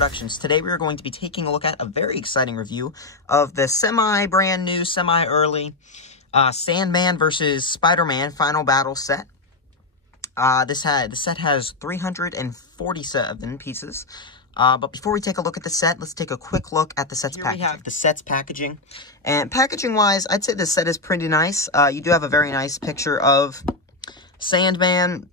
Productions. Today we are going to be taking a look at a very exciting review of the semi-brand new, semi-early Sandman versus Spider-Man Final Battle set. The set has 347 pieces. But before we take a look at the set, let's take a quick look at the set's packaging. Here we have the set's packaging. And packaging-wise, I'd say this set is pretty nice. You do have a very nice picture of Sandman.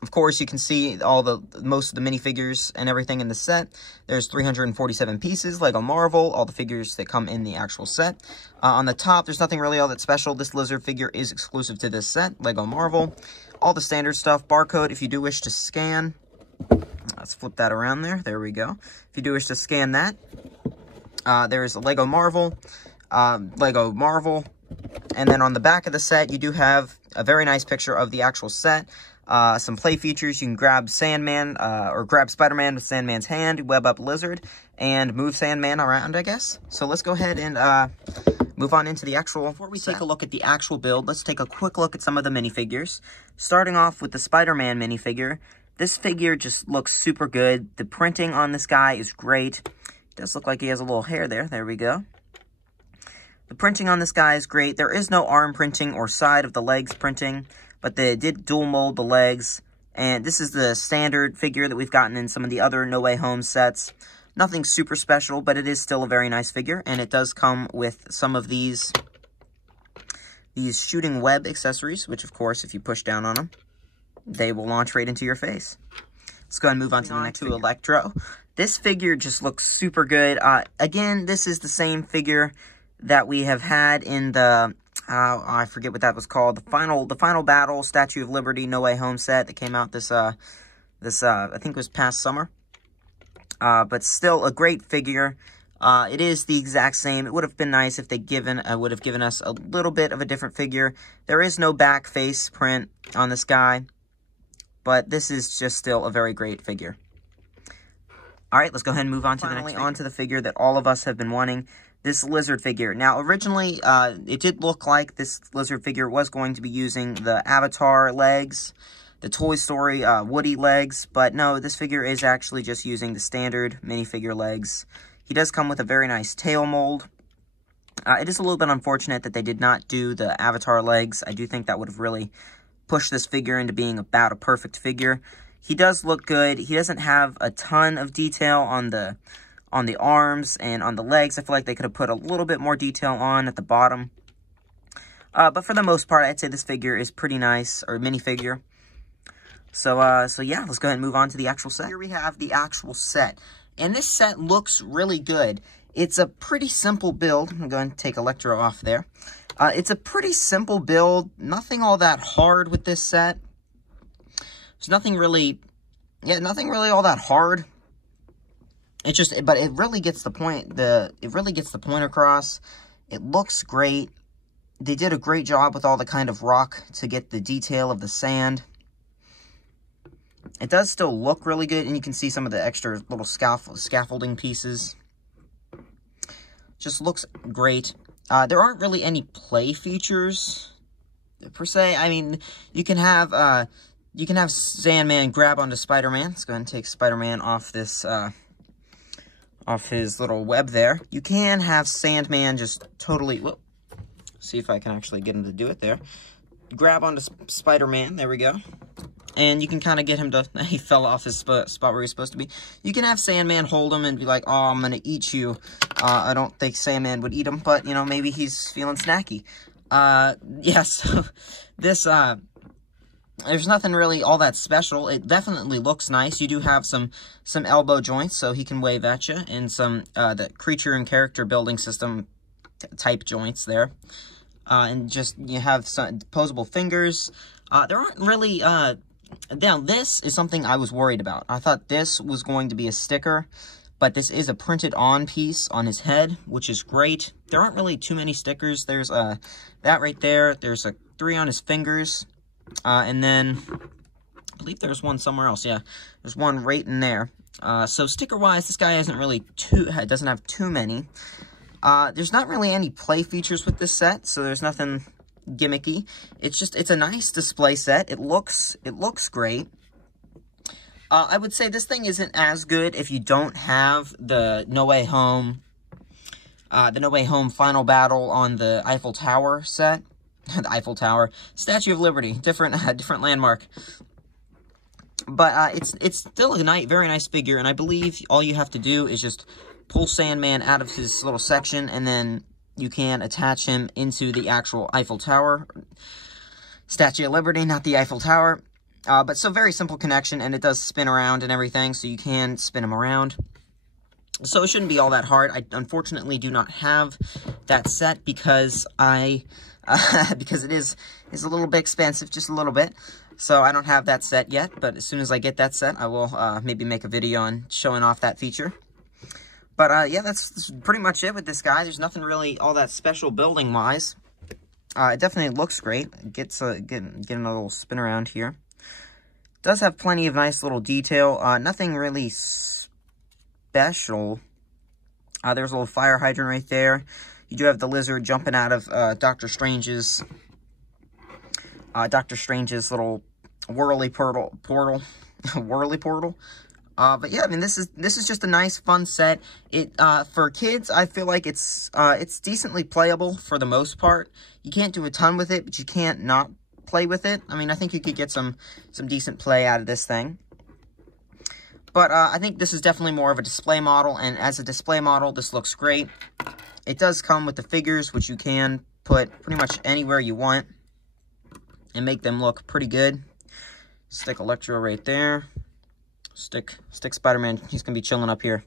Of course, you can see most of the minifigures and everything in the set. There's 347 pieces, Lego Marvel, all the figures that come in the actual set. On the top, there's nothing really all that special. This lizard figure is exclusive to this set, Lego Marvel. All the standard stuff, barcode if you do wish to scan. Let's flip that around there. There we go. If you do wish to scan that, there's a Lego Marvel, and then on the back of the set, you do have a very nice picture of the actual set. Some play features. You can grab Sandman, or grab Spider-Man with Sandman's hand, web up Lizard, and move Sandman around, I guess. So let's go ahead and move on into the actual Before we take a look at the actual build, let's take a quick look at some of the minifigures. Starting off with the Spider-Man minifigure. This figure just looks super good. The printing on this guy is great. It does look like he has a little hair there. There we go. The printing on this guy is great. There is no arm printing or side of the legs printing, but they did dual mold the legs. And this is the standard figure that we've gotten in some of the other No Way Home sets. Nothing super special, but it is still a very nice figure. And it does come with some of these shooting web accessories, which of course, if you push down on them, they will launch right into your face. Let's go ahead and move on to the next figure. Electro. This figure just looks super good. Again, this is the same figure that we have had in the, I forget what that was called, the final battle Statue of Liberty No Way Home set that came out this I think it was past summer. But still a great figure. It is the exact same. It would have been nice if they would have given us a little bit of a different figure. There is no back face print on this guy, but this is just still a very great figure. All right, let's go ahead and move on to the next figure. On to the figure that all of us have been wanting, this lizard figure. Now, originally, it did look like this lizard figure was going to be using the Avatar legs, the Toy Story Woody legs, but no, this figure is actually just using the standard minifigure legs. He does come with a very nice tail mold. It is a little bit unfortunate that they did not do the Avatar legs. I do think that would have really pushed this figure into being about a perfect figure. He does look good. He doesn't have a ton of detail on the arms and on the legs. I feel like they could have put a little bit more detail on at the bottom. But for the most part, I'd say this figure is pretty nice, or minifigure. So yeah, let's go ahead and move on to the actual set. Here we have the actual set. And this set looks really good. It's a pretty simple build. I'm going to take Electro off there. It's a pretty simple build. Nothing all that hard with this set. There's nothing really all that hard. But it really gets the point. It really gets the point across. It looks great. They did a great job with all the kind of rock to get the detail of the sand. It does still look really good, and you can see some of the extra little scaffolding pieces. Just looks great. There aren't really any play features, per se. I mean, you can have Sandman grab onto Spider-Man. Let's go ahead and take Spider-Man off this, off his little web there. You can have Sandman just totally, whoop, see if I can actually get him to do it there. Grab onto Spider-Man, there we go. And you can kind of get him to, he fell off his spot where he's supposed to be. You can have Sandman hold him and be like, oh, I'm going to eat you. I don't think Sandman would eat him, but, you know, maybe he's feeling snacky. Yeah, so this, there's nothing really all that special. It definitely looks nice. You do have some elbow joints, so he can wave at you, and some, the creature and character building system type joints there. And just, you have some posable fingers. There aren't really, now, this is something I was worried about. I thought this was going to be a sticker, but this is a printed-on piece on his head, which is great. There aren't really too many stickers. There's that right there. There's 3 on his fingers, and then I believe there's one somewhere else. Yeah, there's one right in there. So sticker-wise, this guy doesn't have too many. There's not really any play features with this set, so there's nothing gimmicky. It's a nice display set. It looks great. I would say this thing isn't as good if you don't have the No Way Home, Final Battle on the Eiffel Tower set. The Eiffel Tower. Statue of Liberty. Different landmark. But it's still a very nice figure, and I believe all you have to do is just pull Sandman out of his little section, and then you can attach him into the actual Eiffel Tower. Statue of Liberty, not the Eiffel Tower. But so very simple connection, and it does spin around and everything, so you can spin him around. So it shouldn't be all that hard. I unfortunately do not have that set because because it is a little bit expensive, just a little bit. So I don't have that set yet, but as soon as I get that set, I will maybe make a video on showing off that feature. But yeah, that's pretty much it with this guy. There's nothing really all that special building-wise. It definitely looks great. It gets getting a little spin around here. Does have plenty of nice little detail. Nothing really special. There's a little fire hydrant right there. You do have the lizard jumping out of Doctor Strange's little whirly portal. Whirly portal. But yeah, I mean, this is just a nice, fun set. It for kids, I feel like it's decently playable for the most part. You can't do a ton with it, but you can't not play with it. I mean, I think you could get some decent play out of this thing. But I think this is definitely more of a display model, and as a display model, this looks great. It does come with the figures, which you can put pretty much anywhere you want and make them look pretty good. Stick Electro right there. Stick Spider-Man. He's gonna be chilling up here.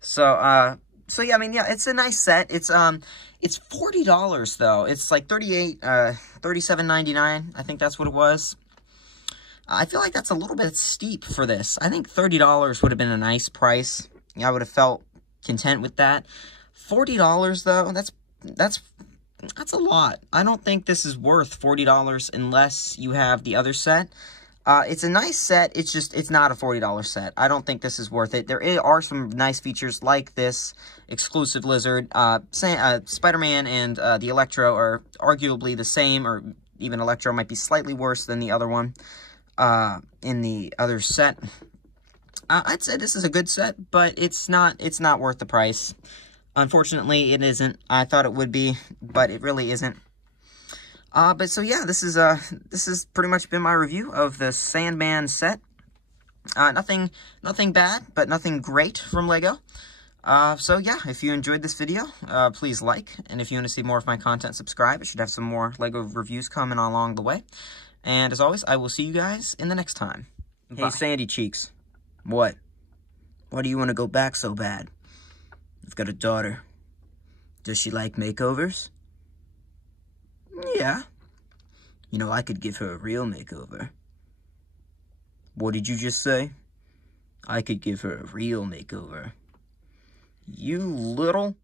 So yeah, I mean, yeah, it's a nice set. It's $40 though. It's like $37.99. I think that's what it was. I feel like that's a little bit steep for this. I think $30 would have been a nice price. I would have felt content with that. $40 though, that's a lot. I don't think this is worth $40 unless you have the other set. It's a nice set. It's not a $40 set. I don't think this is worth it. There are some nice features like this exclusive lizard. Spider-Man and the Electro are arguably the same, or even Electro might be slightly worse than the other one in the other set. I'd say this is a good set, but it's not worth the price. Unfortunately, it isn't. I thought it would be, but it really isn't. But so yeah, this has pretty much been my review of the Sandman set. Nothing bad, but nothing great from LEGO. So yeah, if you enjoyed this video, please like, and if you want to see more of my content, subscribe. I should have some more LEGO reviews coming along the way. And as always, I will see you guys in the next time. Bye. Hey, Sandy Cheeks. What? Why do you want to go back so bad? I've got a daughter. Does she like makeovers? Yeah. You know, I could give her a real makeover. What did you just say? I could give her a real makeover. You little...